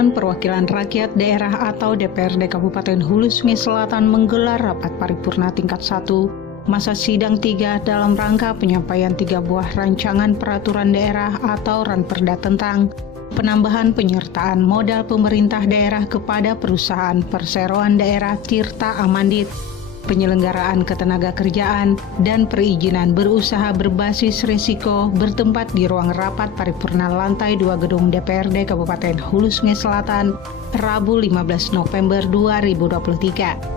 Dewan Perwakilan Rakyat Daerah atau DPRD Kabupaten Hulu Sungai Selatan menggelar rapat paripurna tingkat 1 masa sidang 3 dalam rangka penyampaian 3 buah rancangan peraturan daerah atau Ranperda tentang penambahan penyertaan modal pemerintah daerah kepada perusahaan perseroan daerah Tirta Amandit, penyelenggaraan ketenagakerjaan, dan perizinan berusaha berbasis risiko bertempat di ruang rapat paripurna lantai 2 gedung DPRD Kabupaten Hulu Sungai Selatan, Rabu 15 November 2023.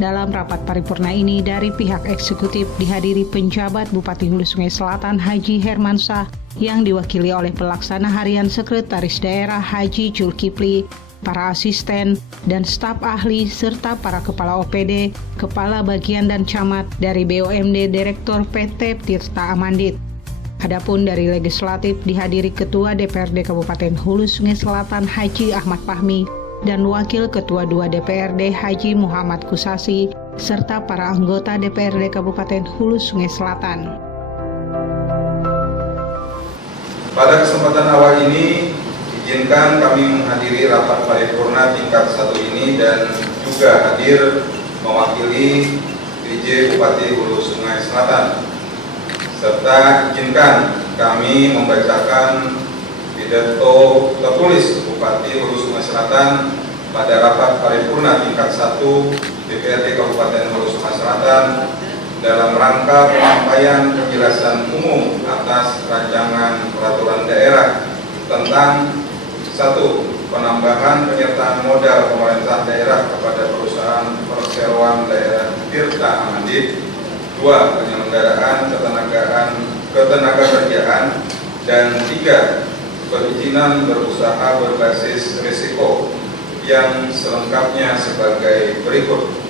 Dalam rapat paripurna ini dari pihak eksekutif dihadiri penjabat Bupati Hulu Sungai Selatan Haji Hermansyah yang diwakili oleh pelaksana harian Sekretaris Daerah Haji Zulkifli, para asisten dan staf ahli serta para kepala OPD, kepala bagian dan camat dari BUMD Direktur PT Tirta Amandit. Adapun dari legislatif dihadiri Ketua DPRD Kabupaten Hulu Sungai Selatan Haji Ahmad Fahmi dan Wakil Ketua 2 DPRD Haji Muhammad Kusasi, serta para anggota DPRD Kabupaten Hulu Sungai Selatan. Pada kesempatan awal ini, izinkan kami menghadiri rapat paripurna tingkat 1 ini dan juga hadir mewakili PJ Bupati Hulu Sungai Selatan. Serta izinkan kami membacakan pidato tertulis Bupati Hulu Sungai Selatan pada rapat paripurna tingkat 1 DPRD Kabupaten Hulu Sungai Selatan dalam rangka penyampaian penjelasan umum atas rancangan peraturan daerah tentang 1. Penambahan penyertaan modal pemerintah daerah kepada perusahaan perseroan daerah Tirta Amandit. 2. Penyelenggaraan ketenagakerjaan. Dan 3. Perizinan berusaha berbasis risiko, yang selengkapnya sebagai berikut.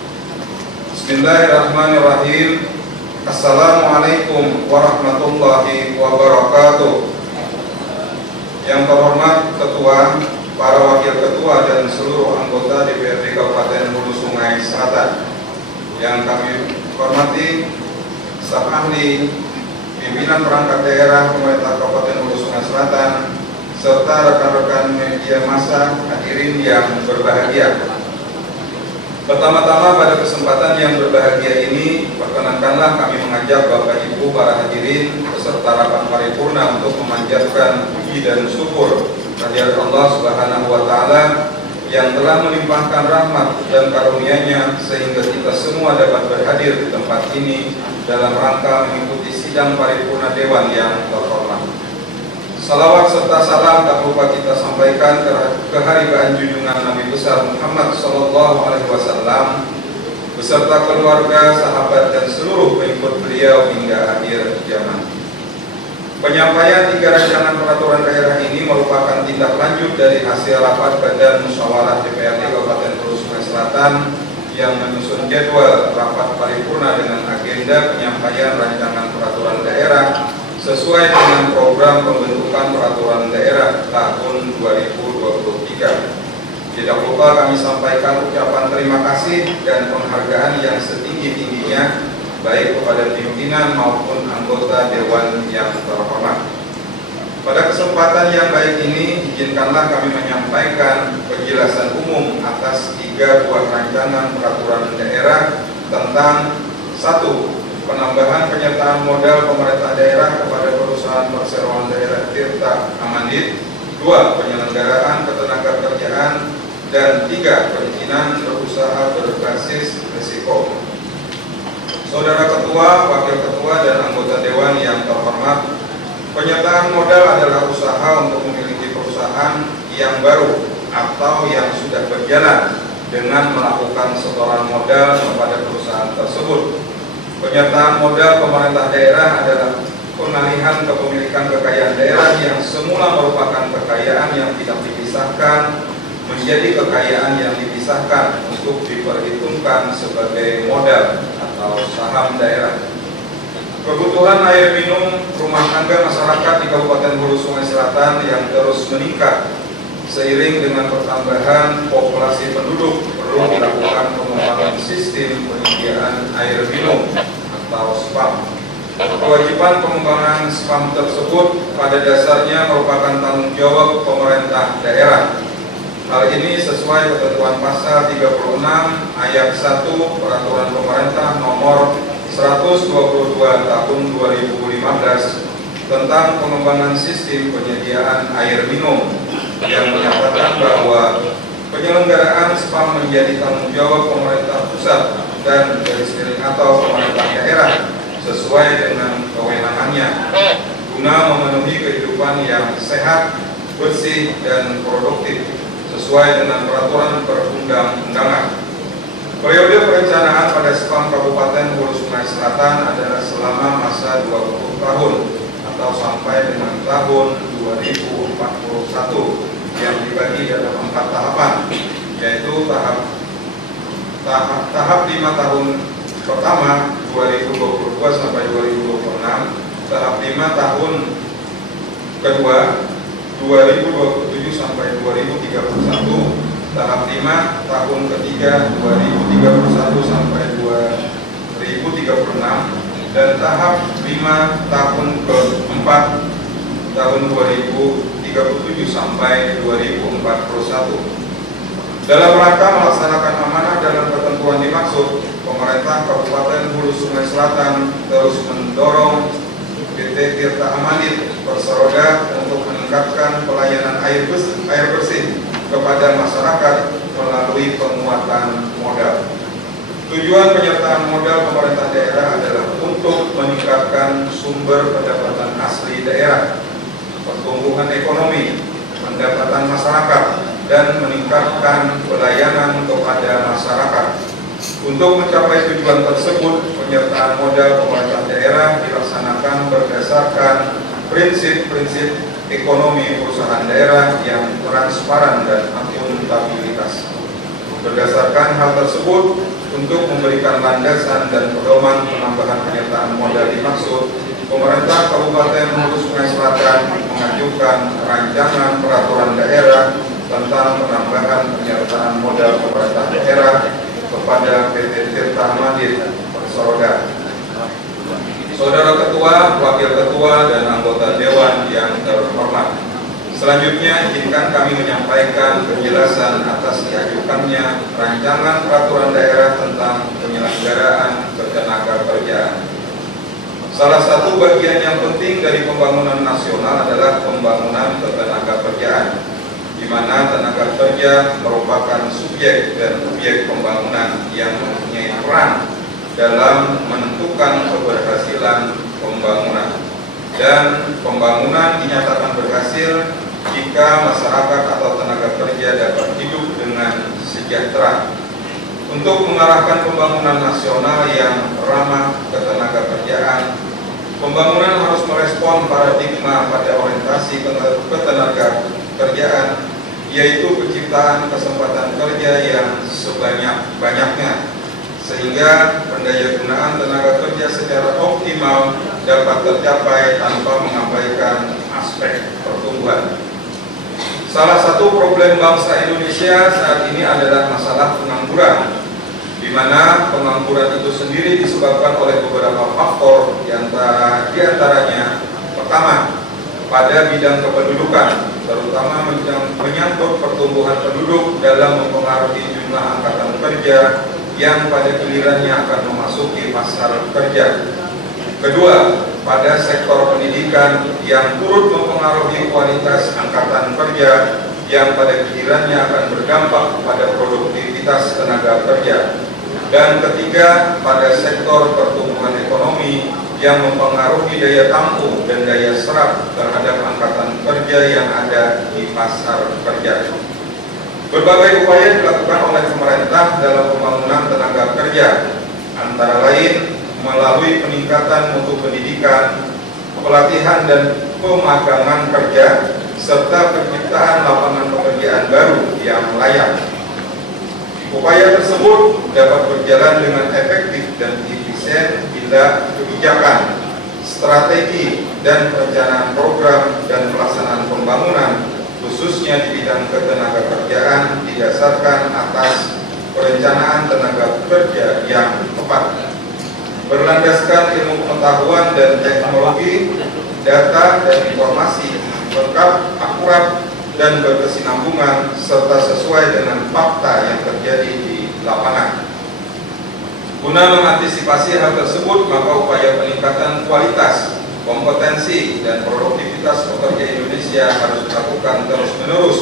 Bismillahirrahmanirrahim. Assalamualaikum warahmatullahi wabarakatuh. Yang terhormat Ketua, para Wakil Ketua dan seluruh anggota DPRD Kabupaten Hulu Sungai Selatan, yang kami hormati staf ahli, pimpinan perangkat daerah pemerintah Kabupaten Hulu Sungai Selatan, serta rekan-rekan media massa, hadirin yang berbahagia. Pertama-tama pada kesempatan yang berbahagia ini, perkenankanlah kami mengajak Bapak Ibu para hadirin beserta rapat paripurna untuk memanjatkan puji dan syukur kehadirat Allah Subhanahu wa Ta'ala yang telah melimpahkan rahmat dan karunia-Nya sehingga kita semua dapat berhadir di tempat ini dalam rangka mengikuti sidang paripurna Dewan yang terhormat. Salawat serta salam tak lupa kita sampaikan ke haribaan junjungan Nabi besar Muhammad SAW beserta keluarga, sahabat, dan seluruh pengikut beliau hingga akhir zaman. Penyampaian 3 rancangan peraturan daerah ini merupakan tindak lanjut dari hasil rapat Badan Musyawarah DPRD Kabupaten Hulu Sungai Selatan yang menyusun jadwal rapat paripurna dengan agenda penyampaian rancangan peraturan daerah sesuai dengan program pembentukan peraturan daerah tahun 2023. Tidak lupa kami sampaikan ucapan terima kasih dan penghargaan yang setinggi-tingginya baik kepada pimpinan maupun anggota Dewan yang terhormat. Pada kesempatan yang baik ini, izinkanlah kami menyampaikan penjelasan umum atas 3 buah rancangan peraturan daerah tentang 1. Penambahan penyertaan modal pemerintah daerah kepada perusahaan perseroan daerah Tirta Amandit. 2. Penyelenggaraan ketenagakerjaan. Dan 3. Perizinan berusaha berbasis risiko. Saudara Ketua, Wakil Ketua, dan anggota Dewan yang terhormat, penyertaan modal adalah usaha untuk memiliki perusahaan yang baru atau yang sudah berjalan dengan melakukan setoran modal kepada perusahaan tersebut. Penyertaan modal pemerintah daerah adalah pengalihan kepemilikan kekayaan daerah yang semula merupakan kekayaan yang tidak dipisahkan menjadi kekayaan yang dipisahkan untuk diperhitungkan sebagai modal atau saham daerah. Kebutuhan air minum rumah tangga masyarakat di Kabupaten Hulu Sungai Selatan yang terus meningkat seiring dengan pertambahan populasi penduduk perlu dilakukan pengembangan sistem penyediaan air minum atau SPAM. Kewajiban pengembangan SPAM tersebut pada dasarnya merupakan tanggung jawab pemerintah daerah. Hal ini sesuai ketentuan pasal 36 ayat 1 Peraturan Pemerintah Nomor 122 Tahun 2015 tentang pengembangan sistem penyediaan air minum yang menyatakan bahwa penyelenggaraan SPAM menjadi tanggung jawab pemerintah pusat dan atau pemerintah daerah sesuai dengan kewenangannya guna memenuhi kehidupan yang sehat, bersih, dan produktif sesuai dengan peraturan perundang-undangan. Periode perencanaan pada SPAM Kabupaten Hulu Sungai Selatan adalah selama masa 20 tahun atau sampai dengan tahun 2041 yang dibagi dalam 4 tahapan, yaitu tahap 5 tahun pertama 2022 sampai 2026, tahap 5 tahun kedua 2027 sampai 2031, tahap 5 tahun ketiga 2031 sampai 2036, dan tahap 5 tahun keempat tahun 2037 sampai 2041. Dalam rangka melaksanakan amanah dalam ketentuan dimaksud, pemerintah Kabupaten Hulu Sungai Selatan terus mendorong PT Tirta Amanit Perseroda untuk meningkatkan pelayanan air bersih kepada masyarakat melalui penguatan modal. Tujuan penyertaan modal pemerintah daerah adalah untuk meningkatkan sumber pendapatan asli daerah, pertumbuhan ekonomi, pendapatan masyarakat, dan meningkatkan pelayanan kepada masyarakat. Untuk mencapai tujuan tersebut, penyertaan modal pemerintah daerah dilaksanakan berdasarkan prinsip-prinsip ekonomi perusahaan daerah yang transparan dan akuntabilitas. Berdasarkan hal tersebut, untuk memberikan landasan dan pedoman penambahan penyertaan modal dimaksud, pemerintah Kabupaten Hulu Sungai Selatan mengajukan rancangan peraturan daerah tentang penambahan penyertaan modal pemerintah daerah kepada PT Tirta Amanit Perseroda. Saudara Ketua, Wakil Ketua, dan anggota Dewan yang terhormat, selanjutnya izinkan kami menyampaikan penjelasan atas diajukannya rancangan peraturan daerah tentang penyelenggaraan ketenagakerjaan. Salah satu bagian yang penting dari pembangunan nasional adalah pembangunan ketenagakerjaan, di mana tenaga kerja merupakan subjek dan objek pembangunan yang mempunyai peran dalam menentukan keberhasilan pembangunan. Dan pembangunan dinyatakan berhasil jika masyarakat atau tenaga kerja dapat hidup dengan sejahtera. Untuk mengarahkan pembangunan nasional yang ramah ketenaga kerjaan, pembangunan harus merespon paradigma pada orientasi ketenaga kerjaan, yaitu penciptaan kesempatan kerja yang sebanyak-banyaknya, sehingga pendayagunaan tenaga kerja secara optimal dapat tercapai tanpa mengabaikan aspek pertumbuhan. Salah satu problem bangsa Indonesia saat ini adalah masalah pengangguran, di mana pengangguran itu sendiri disebabkan oleh beberapa faktor, di antaranya pertama, pada bidang kependudukan, terutama menyangkut pertumbuhan penduduk dalam mempengaruhi jumlah angkatan kerja yang pada gilirannya akan memasuki pasar kerja. Kedua, pada sektor pendidikan yang turut mempengaruhi kualitas angkatan kerja yang pada gilirannya akan berdampak pada produktivitas tenaga kerja. Dan ketiga, pada sektor pertumbuhan ekonomi yang mempengaruhi daya tampung dan daya serap terhadap angkatan kerja yang ada di pasar kerja. Berbagai upaya dilakukan oleh pemerintah dalam pembangunan tenaga kerja, antara lain melalui peningkatan mutu pendidikan, pelatihan dan pemagangan kerja, serta penciptaan lapangan pekerjaan baru yang layak. Upaya tersebut dapat berjalan dengan efektif dan efisien bila kebijakan, strategi, dan perencanaan program dan pelaksanaan pembangunan, khususnya di bidang ketenagakerjaan, didasarkan atas perencanaan tenaga kerja yang tepat. berlandaskan ilmu pengetahuan dan teknologi, data dan informasi lengkap, akurat, dan berkesinambungan serta sesuai dengan fakta yang terjadi di lapangan. Guna mengantisipasi hal tersebut, maka upaya peningkatan kualitas, kompetensi, dan produktivitas pekerja Indonesia harus dilakukan terus-menerus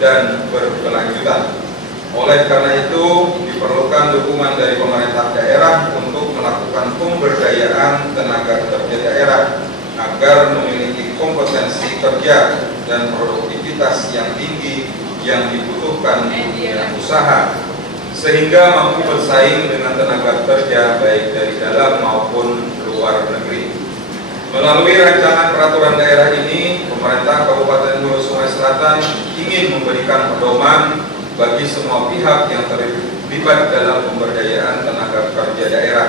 dan berkelanjutan. Oleh karena itu, diperlukan dukungan dari pemerintah daerah untuk melakukan pemberdayaan tenaga kerja daerah agar memiliki kompetensi kerja dan produktivitas yang tinggi yang dibutuhkan dunia usaha, sehingga mampu bersaing dengan tenaga kerja baik dari dalam maupun luar negeri. Melalui rancangan peraturan daerah ini, pemerintah Kabupaten Hulu Sungai Selatan ingin memberikan pedoman bagi semua pihak yang terlibat dalam pemberdayaan tenaga kerja daerah,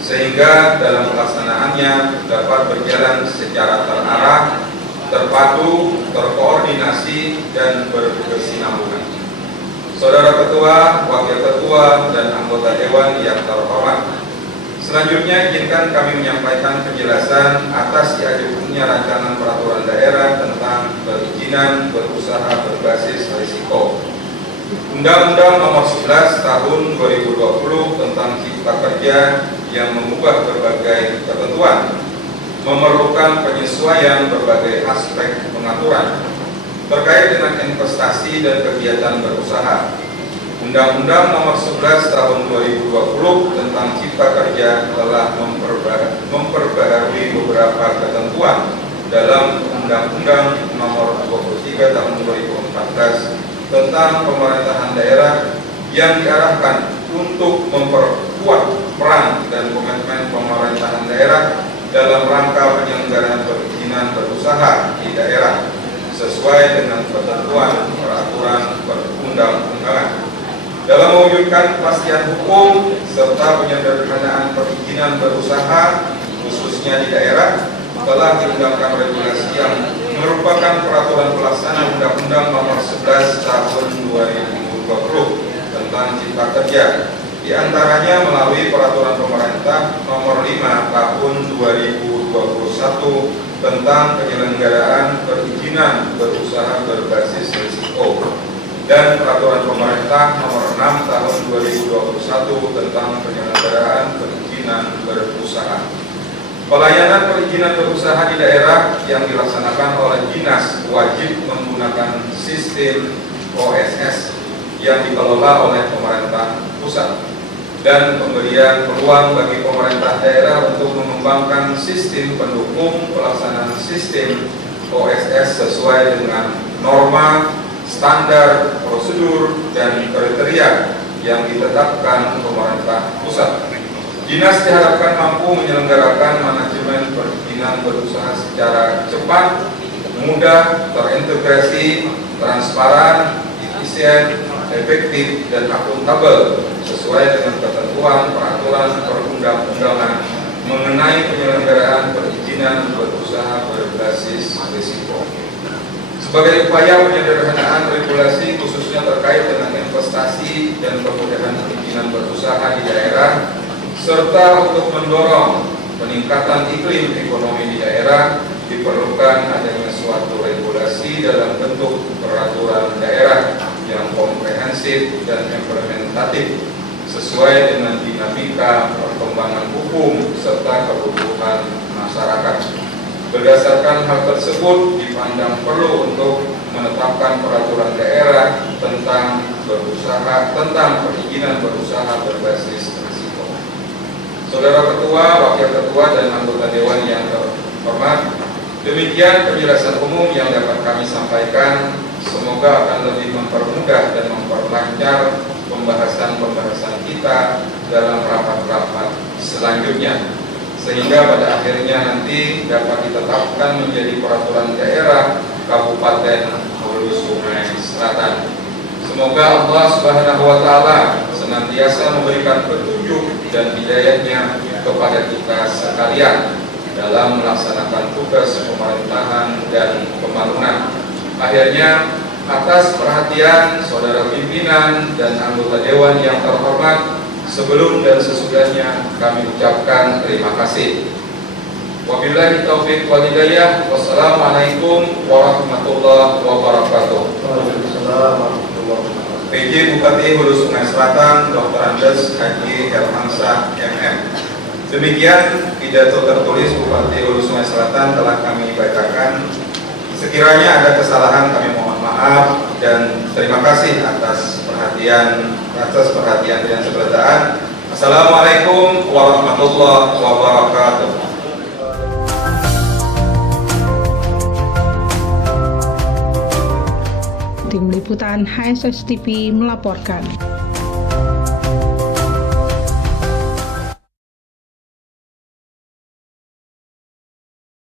sehingga dalam pelaksanaannya dapat berjalan secara terarah, terpadu, terkoordinasi, dan berkesinambungan. Saudara Ketua, Wakil Ketua, dan anggota Dewan yang terhormat, selanjutnya izinkan kami menyampaikan penjelasan atas diajukannya rancangan peraturan daerah tentang perizinan berusaha berbasis risiko. Undang-Undang Nomor 11 Tahun 2020 tentang Cipta Kerja yang mengubah berbagai ketentuan memerlukan penyesuaian berbagai aspek pengaturan terkait dengan investasi dan kegiatan berusaha. Undang-Undang Nomor 11 Tahun 2020 tentang Cipta Kerja telah memperbaharui beberapa ketentuan dalam Undang-Undang Nomor 23 Tahun 2014 tentang pemerintahan daerah yang diarahkan untuk memperkuat peran dan komitmen pemerintahan daerah dalam rangka penyelenggaraan perizinan berusaha di daerah sesuai dengan ketentuan peraturan perundang-undangan. Dalam mewujudkan kepastian hukum serta penyederhanaan perizinan berusaha khususnya di daerah, telah diundangkan regulasi yang merupakan peraturan pelaksana Undang-Undang Nomor 11 Tahun 2020 tentang Cipta Kerja. Di antaranya melalui peraturan pemerintah Nomor 5 Tahun 2021 tentang penyelenggaraan perizinan berusaha berbasis risiko dan peraturan pemerintah Nomor 6 Tahun 2021 tentang penyelenggaraan perizinan berusaha. Pelayanan perizinan berusaha di daerah yang dilaksanakan oleh dinas wajib menggunakan sistem OSS yang dikelola oleh pemerintah pusat, dan pemberian peluang bagi pemerintah daerah untuk mengembangkan sistem pendukung pelaksanaan sistem OSS sesuai dengan norma, standar, prosedur, dan kriteria yang ditetapkan pemerintah pusat. Dinas diharapkan mampu menyelenggarakan manajemen perizinan berusaha secara cepat, mudah, terintegrasi, transparan, efisien, efektif, dan akuntabel sesuai dengan ketentuan peraturan perundang-undangan mengenai penyelenggaraan perizinan berusaha berbasis risiko. Sebagai upaya penyederhanaan regulasi khususnya terkait dengan investasi dan kemudahan perizinan berusaha di daerah, serta untuk mendorong peningkatan iklim ekonomi di daerah, diperlukan adanya suatu regulasi dalam bentuk peraturan daerah yang komprehensif dan implementatif sesuai dengan dinamika perkembangan hukum serta kebutuhan masyarakat. Berdasarkan hal tersebut, dipandang perlu untuk menetapkan peraturan daerah tentang perizinan berusaha berbasis risiko. Saudara Ketua, Wakil Ketua, dan anggota Dewan yang terhormat, demikian penjelasan umum yang dapat kami sampaikan. Semoga akan lebih mempermudah dan memperlancar pembahasan-pembahasan kita dalam rapat-rapat selanjutnya, sehingga pada akhirnya nanti dapat ditetapkan menjadi peraturan daerah Kabupaten Hulu Sungai Selatan. Semoga Allah Subhanahu wa Ta'ala senantiasa memberikan petunjuk dan hidayahnya kepada kita sekalian dalam melaksanakan tugas pemerintahan dan pembangunan. Akhirnya, atas perhatian saudara pimpinan dan anggota Dewan yang terhormat, Sebelum dan sesudahnya kami ucapkan terima kasih. Wabillahi taufiq wal hidayah. Wassalamualaikum warahmatullahi wabarakatuh. Waalaikumsalam warahmatullahi wabarakatuh. PJ Bupati Hulu Sungai Selatan Dr. Andes Haji Hermansyah MM. Demikian pidato tertulis Bupati Hulu Sungai Selatan telah kami bacakan. Sekiranya ada kesalahan kami mohon maaf dan terima kasih atas perhatian dan kebersamaan. Assalamualaikum warahmatullahi wabarakatuh. Tim Liputan HSS TV melaporkan.